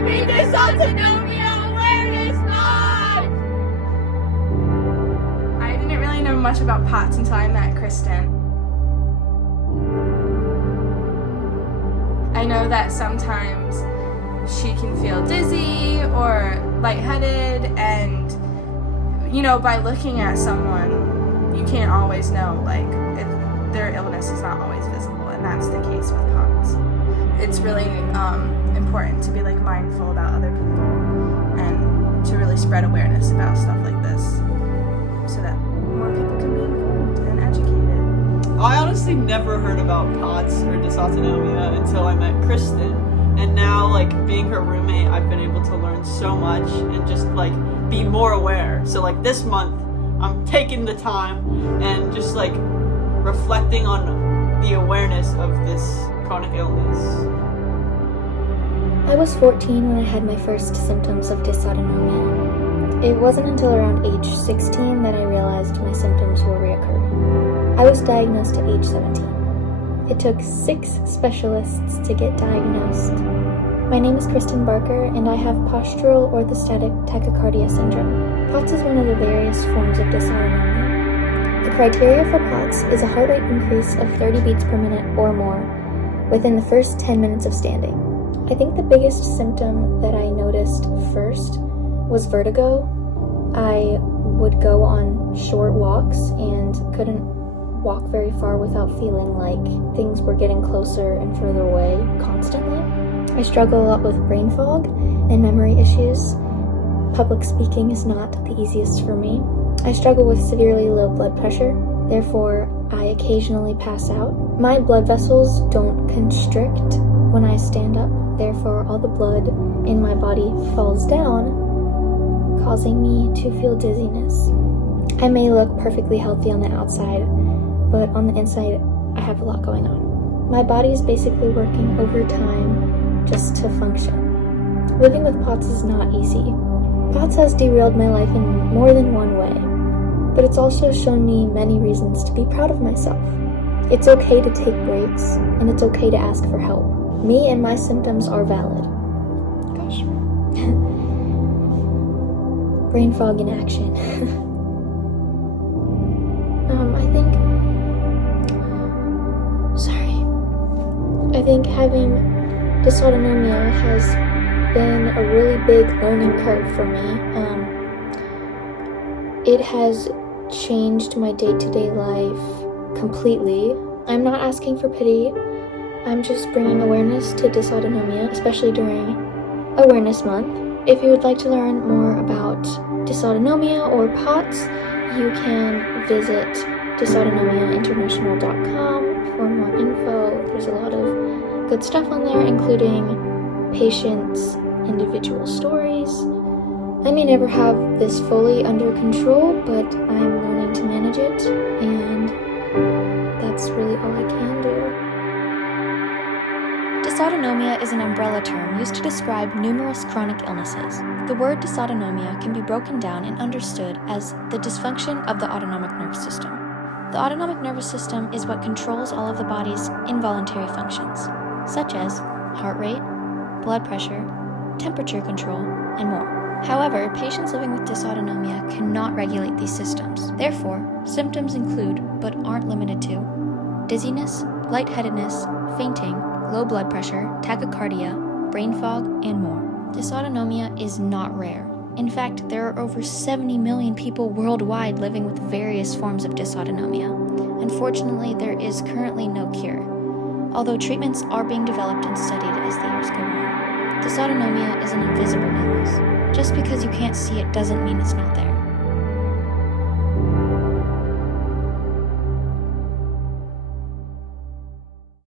Happy Dysautonomia Awareness Month! I didn't really know much about POTS until I met Kristen. I know that sometimes she can feel dizzy or lightheaded, and by looking at someone, you can't always know their illness is not always visible, and that's the case with POTS. It's really important to be mindful about other people and to really spread awareness about stuff like this so that more people can be informed and educated. I honestly never heard about POTS or dysautonomia until I met Kristen, and now being her roommate, I've been able to learn so much and just be more aware. So this month I'm taking the time and just reflecting on the awareness of this chronic illness. I was 14 when I had my first symptoms of dysautonomia. It wasn't until around age 16 that I realized my symptoms were reoccurring. I was diagnosed at age 17. It took 6 specialists to get diagnosed. My name is Kristen Barker, and I have postural orthostatic tachycardia syndrome. POTS is one of the various forms of dysautonomia. The criteria for POTS is a heart rate increase of 30 beats per minute or more within the first 10 minutes of standing. I think the biggest symptom that I noticed first was vertigo. I would go on short walks and couldn't walk very far without feeling like things were getting closer and further away constantly. I struggle a lot with brain fog and memory issues. Public speaking is not the easiest for me. I struggle with severely low blood pressure, therefore I occasionally pass out. My blood vessels don't constrict when I stand up, therefore all the blood in my body falls down, causing me to feel dizziness. I may look perfectly healthy on the outside, but on the inside I have a lot going on. My body is basically working overtime just to function. Living with POTS is not easy. POTS has derailed my life in more than one way, but it's also shown me many reasons to be proud of myself. It's okay to take breaks, and it's okay to ask for help. Me and my symptoms are valid. Gosh. Brain fog in action. I think having dysautonomia has been a really big learning curve for me. It has changed my day-to-day life completely. I'm not asking for pity. I'm just bringing awareness to dysautonomia, especially during Awareness Month. If you would like to learn more about dysautonomia or POTS, you can visit dysautonomiainternational.com for more info. There's a lot of good stuff on there, including patients' individual stories. I may never have this fully under control, but I'm learning to manage it, and that's really all I can do. Dysautonomia is an umbrella term used to describe numerous chronic illnesses. The word dysautonomia can be broken down and understood as the dysfunction of the autonomic nervous system. The autonomic nervous system is what controls all of the body's involuntary functions, such as heart rate, blood pressure, temperature control, and more. However, patients living with dysautonomia cannot regulate these systems. Therefore, symptoms include, but aren't limited to, dizziness, lightheadedness, fainting, low blood pressure, tachycardia, brain fog, and more. Dysautonomia is not rare. In fact, there are over 70 million people worldwide living with various forms of dysautonomia. Unfortunately, there is currently no cure, although treatments are being developed and studied as the years go on. Dysautonomia is an invisible illness. Just because you can't see it doesn't mean it's not there.